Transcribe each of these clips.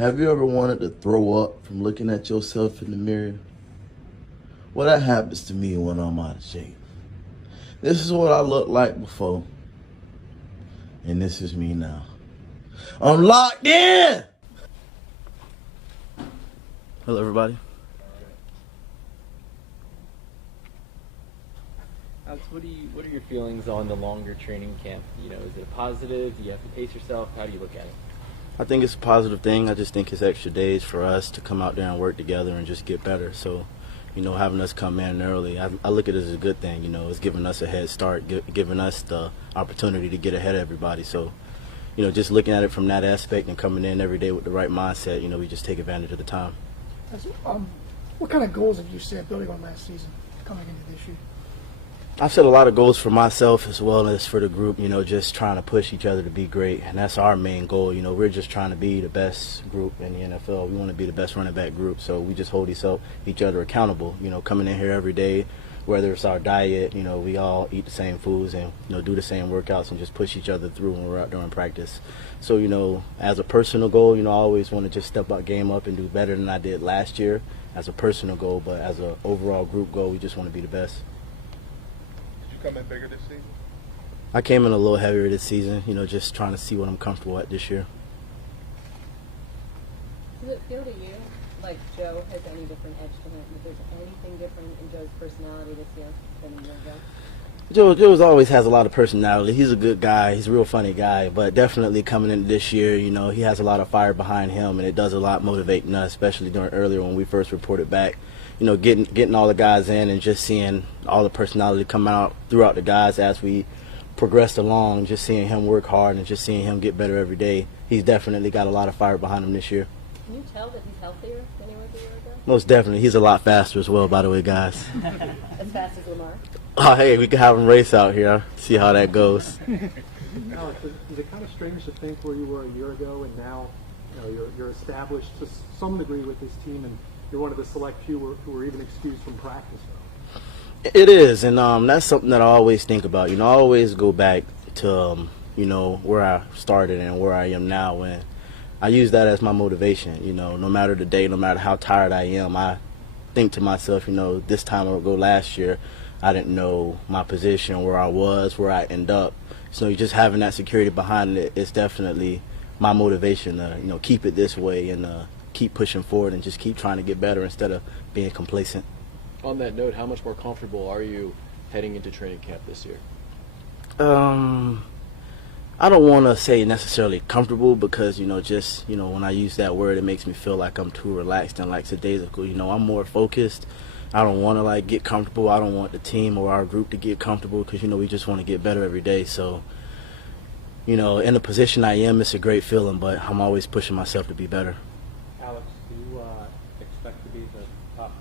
Have you ever wanted to throw up from looking at yourself in the mirror? Well, that happens to me when I'm out of shape. This is what I looked like before, and this is me now. I'm locked in! Hello, everybody. Alex, what are your feelings on the longer training camp? You know, is it a positive? Do you have to pace yourself? How do you look at it? I think it's a positive thing. I just think it's extra days for us to come out there and work together and just get better. So, having us come in early, I look at it as a good thing. It's giving us a head start, giving us the opportunity to get ahead of everybody. So, just looking at it from that aspect and coming in every day with the right mindset, we just take advantage of the time. What kind of goals have you set building on last season coming into this year? I've set a lot of goals for myself as well as for the group, just trying to push each other to be great. And that's our main goal. We're just trying to be the best group in the NFL. We want to be the best running back group. So we just hold each other accountable, coming in here every day, whether it's our diet, we all eat the same foods and, do the same workouts and just push each other through when we're out during practice. So, as a personal goal, I always want to just step our game up and do better than I did last year as a personal goal. But as an overall group goal, we just want to be the best. Come in bigger this season? I came in a little heavier this season, just trying to see what I'm comfortable at this year. Does it feel to you like Joe has any different edge to him? If there's anything different in Joe's personality this year than a year ago? Joe always has a lot of personality. He's a good guy. He's a real funny guy. But definitely coming into this year, he has a lot of fire behind him, and it does a lot motivating us, especially earlier when we first reported back. Getting all the guys in and just seeing all the personality come out throughout the guys as we progressed along, just seeing him work hard and just seeing him get better every day. He's definitely got a lot of fire behind him this year. Can you tell that he's healthier than he was a year ago? Most definitely. He's a lot faster as well, by the way, guys. As fast as Lamar? Oh, hey, we can have him race out here. See how that goes. Alex, is it kind of strange to think where you were a year ago and now you're established to some degree with this team and you're one of the select few who are even excused from practice? It is, and that's something that I always think about. I always go back to, where I started and where I am now, and I use that as my motivation. No matter the day, no matter how tired I am, I think to myself, this time ago last year, I didn't know my position, where I was, where I end up. So just having that security behind it is definitely my motivation to, keep it this way and keep pushing forward and just keep trying to get better instead of being complacent. On that note, how much more comfortable are you heading into training camp this year? I don't want to say necessarily comfortable because, when I use that word, it makes me feel like I'm too relaxed and like lackadaisical. I'm more focused. I don't want to get comfortable. I don't want the team or our group to get comfortable because, we just want to get better every day. So, in the position I am, it's a great feeling, but I'm always pushing myself to be better. Alex, do you expect to be the top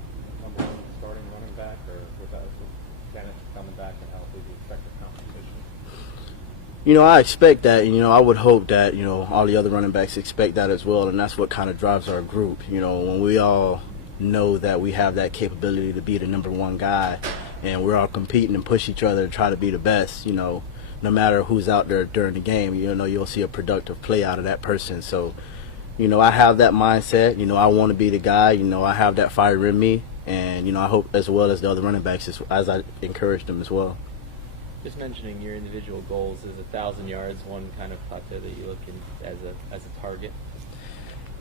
number one starting running back, or with Dennis coming back and healthy, do you expect a competition? I expect that, I would hope that, all the other running backs expect that as well, and that's what kind of drives our group. When we all know that we have that capability to be the number one guy, and we're all competing and push each other to try to be the best, no matter who's out there during the game, you'll see a productive play out of that person. So, I have that mindset. I want to be the guy. I have that fire in me, and I hope as well as the other running backs as I encourage them as well. Just mentioning your individual goals, is 1,000 yards one kind of plateau that you look in as a target?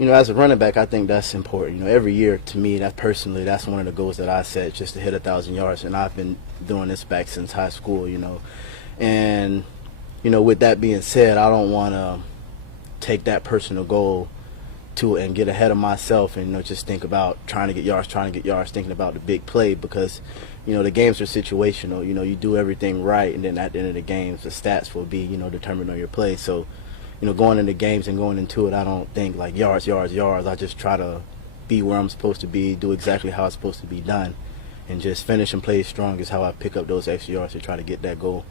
As a running back, I think that's important. Every year to me, that's one of the goals that I set, just to hit 1,000 yards, and I've been doing this back since high school. And with that being said, I don't want to take that personal goal and get ahead of myself and just think about trying to get yards, thinking about the big play, because the games are situational. You do everything right, and then at the end of the games, the stats will be determined on your play. So going into games and going into it, I don't think like yards. I just try to be where I'm supposed to be, do exactly how it's supposed to be done, and just finish and play strong is how I pick up those extra yards to try to get that goal.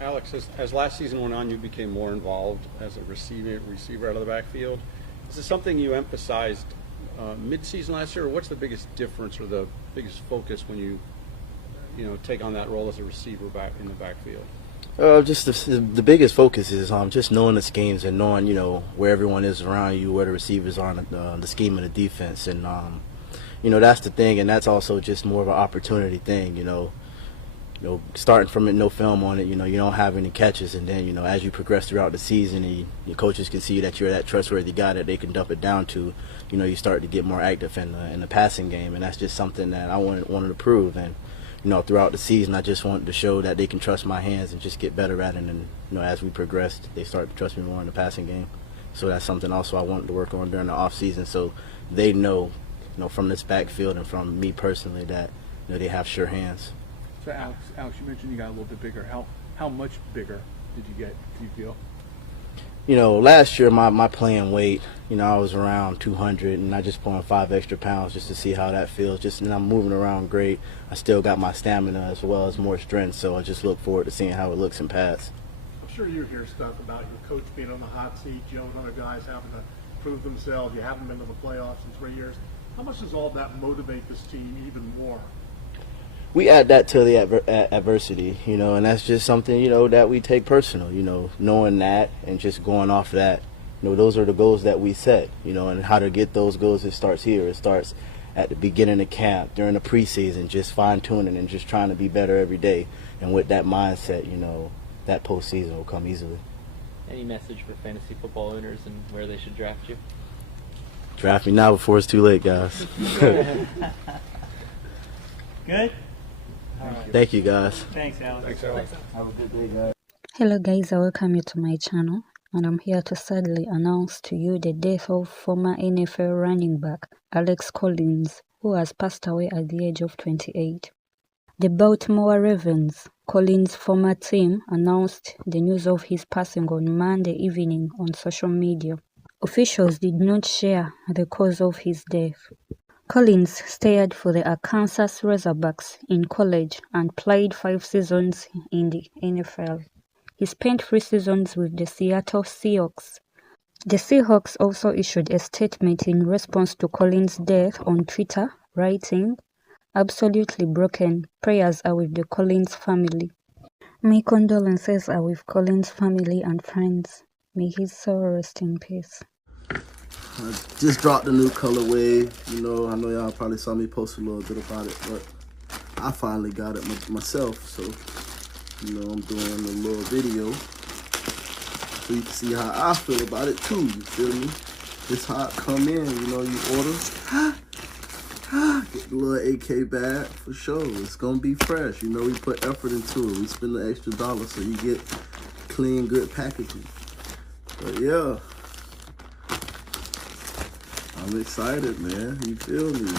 Alex, as last season went on, you became more involved as a receiver out of the backfield. Is this something you emphasized mid-season last year, or what's the biggest difference or the biggest focus when you take on that role as a receiver back in the backfield? Just the biggest focus is just knowing the schemes and knowing, where everyone is around you, where the receivers are, the scheme of the defense, and that's the thing, and that's also just more of an opportunity thing, starting from it, no film on it, you don't have any catches, and then, as you progress throughout the season, and your coaches can see that you're that trustworthy guy that they can dump it down to, you start to get more active in the passing game, and that's just something that I wanted to prove, and throughout the season, I just wanted to show that they can trust my hands and just get better at it. And as we progressed, they started to trust me more in the passing game. So that's something also I wanted to work on during the off season, so they know, from this backfield and from me personally that they have sure hands. So Alex, you mentioned you got a little bit bigger. How much bigger did you get? Do you feel? Last year my playing weight, I was around 200, and I just put on 5 extra pounds just to see how that feels. And I'm moving around great. I still got my stamina as well as more strength, so I just look forward to seeing how it looks in pass. I'm sure you hear stuff about your coach being on the hot seat, Joe and other guys having to prove themselves. You haven't been to the playoffs in 3 years. How much does all that motivate this team even more? We add that to the adversity, and that's just something, that we take personal, knowing that and just going off that. Those are the goals that we set, and how to get those goals, it starts here. It starts at the beginning of camp, during the preseason, just fine-tuning and just trying to be better every day. And with that mindset, that postseason will come easily. Any message for fantasy football owners and where they should draft you? Draft me now before it's too late, guys. Good? Thank you, guys. Thanks, Alex. Thanks, Alex. Have a good day, guys. Hello guys, I welcome you to my channel, and I'm here to sadly announce to you the death of former NFL running back Alex Collins, who has passed away at the age of 28. The Baltimore Ravens, Collins' former team, announced the news of his passing on Monday evening on social media. Officials did not share the cause of his death. Collins starred for the Arkansas Razorbacks in college and played 5 seasons in the NFL. He spent 3 seasons with the Seattle Seahawks. The Seahawks also issued a statement in response to Collins' death on Twitter, writing, "Absolutely broken. Prayers are with the Collins family." My condolences are with Collins' family and friends. May his soul rest in peace. I just dropped a new colorway. I know y'all probably saw me post a little bit about it, but I finally got it myself. So, I'm doing a little video so you can see how I feel about it too. You feel me? This how it come in. You order. Get the little AK bag for sure. It's gonna be fresh. We put effort into it. We spend the extra dollar so you get clean, good packaging. But yeah. I'm excited, man. You feel me?